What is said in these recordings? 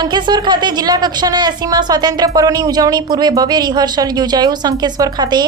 શંખેશ્વર ખાતે જિલ્લા કક્ષાના 80મા સ્વાતંત્ર્ય પર્વની ઉજવણી પૂર્વે ભવ્ય રિહર્સલ યોજાયું। શંખેશ્વર ખાતે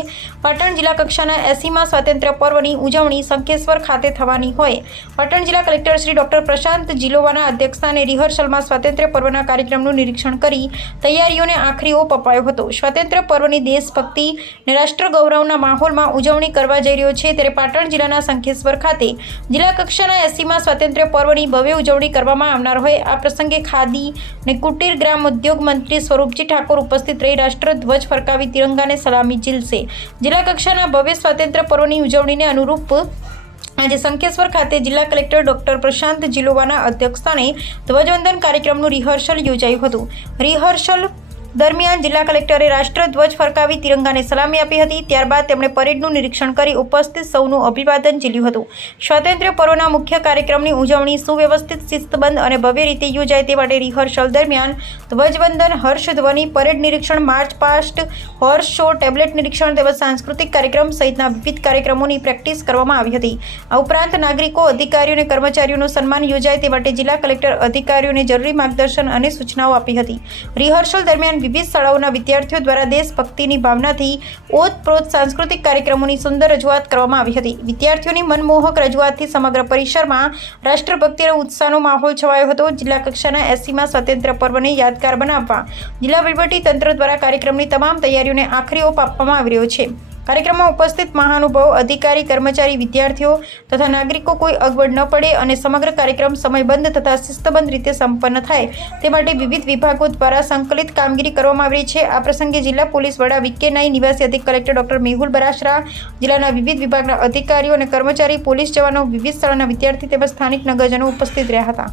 પાટણ જિલ્લા કક્ષાના 80મા સ્વાતંત્ર્ય પર્વની ઉજવણી શંખેશ્વર ખાતે થવાની હોય પાટણ જિલ્લા કલેક્ટર શ્રી ડોક્ટર પ્રશાંત જીલોવાના અધ્યક્ષસ્થાને રિહર્સલમાં સ્વાતંત્ર્ય પર્વના કાર્યક્રમનું નિરીક્ષણ કરી તૈયારીઓને આખરી ઓપ અપાયો હતો। સ્વાતંત્ર્ય પર્વની દેશભક્તિ અને રાષ્ટ્ર ગૌરવના માહોલમાં ઉજવણી કરવા જઈ રહ્યો છે ત્યારે પાટણ જિલ્લાના શંખેશ્વર ખાતે જિલ્લા કક્ષાના 80મા સ્વાતંત્ર્ય પર્વની ભવ્ય ઉજવણી કરવામાં આવનાર હોય આ પ્રસંગે ખાદી અને કુટીર ગ્રામ ઉદ્યોગ મંત્રી સ્વરૂપજી ઠાકોર ઉપસ્થિત રહી રાષ્ટ્રધ્વજ ફરકાવી તિરંગાને સલામી ઝીલશે। જિલ્લા કક્ષાના ભવ્ય સ્વાતંત્ર્ય પર્વની ઉજવણીને અનુરૂપ આજે શંખેશ્વર ખાતે જિલ્લા કલેક્ટર ડોક્ટર પ્રશાંત જીલોવાના અધ્યક્ષસ્થાને ધ્વજવંદન કાર્યક્રમનું રિહર્સલ યોજાયું હતું। રિહર્સલ દરમિયાન જિલ્લા કલેક્ટરે રાષ્ટ્રધ્વજ ફરકાવી તિરંગાને સલામી આપી હતી। ત્યારબાદ તેમણે પરેડનું નિરીક્ષણ કરી ઉપસ્થિત સૌનું અભિવાદન ઝીલ્યું હતું। સ્વાતંત્ર્ય પર્વના મુખ્ય કાર્યક્રમની ઉજવણી સુવ્યવસ્થિત શિસ્તબદ્ધ અને ભવ્ય રીતે યોજાય તે માટે રિહર્સલ દરમિયાન ધ્વજવંદન હર્ષધ્વનિ પરેડ નિરીક્ષણ March past horse show tableau નિરીક્ષણ તેમજ સાંસ્કૃતિક કાર્યક્રમ સહિતના વિવિધ કાર્યક્રમોની પ્રેક્ટિસ કરવામાં આવી હતી। આ ઉપરાંત નાગરિકો અધિકારીઓ અને કર્મચારીઓનું સન્માન યોજાય તે માટે જિલ્લા કલેક્ટર અધિકારીઓને જરૂરી માર્ગદર્શન અને સૂચનાઓ આપી હતી। રિહર્સલ દરમિયાન વિવિધ શાળાઓના વિદ્યાર્થીઓ દ્વારા દેશભક્તિની ભાવનાથી ઓતપ્રોત સાંસ્કૃતિક કાર્યક્રમોની સુંદર રજૂઆત કરવામાં આવી હતી। વિદ્યાર્થીઓની મનમોહક રજૂઆતથી સમગ્ર પરિસરમાં રાષ્ટ્રભક્તિ અને ઉત્સાહનો માહોલ છવાયો હતો। જિલ્લા કક્ષાના 80મા સ્વાતંત્ર્ય પર્વને યાદગાર બનાવવા જિલ્લા વહીવટીતંત્ર દ્વારા કાર્યક્રમની તમામ તૈયારીઓને આખરી ઓપ આપવામાં આવી રહ્યો છે। કાર્યક્રમમાં ઉપસ્થિત મહાનુભાવો અધિકારી કર્મચારી વિદ્યાર્થીઓ તથા નાગરિકો કોઈ અગવડ ન પડે અને સમગ્ર કાર્યક્રમ સમયબદ્ધ તથા શિસ્તબદ્ધ રીતે સંપન્ન થાય તે માટે વિવિધ વિભાગો દ્વારા સંકલિત કામગીરી કરવામાં આવી છે। આ પ્રસંગે જિલ્લા પોલીસ વડા વી.કે. નાઈ, નિવાસી અધિક કલેક્ટર ડોક્ટર મેહુલ બરાશરા, જિલ્લાના વિવિધ વિભાગના અધિકારીઓ અને કર્મચારી, પોલીસ જવાનો, વિવિધ શાળાના વિદ્યાર્થી તેમજ સ્થાનિક નગરજનો ઉપસ્થિત રહ્યા હતા।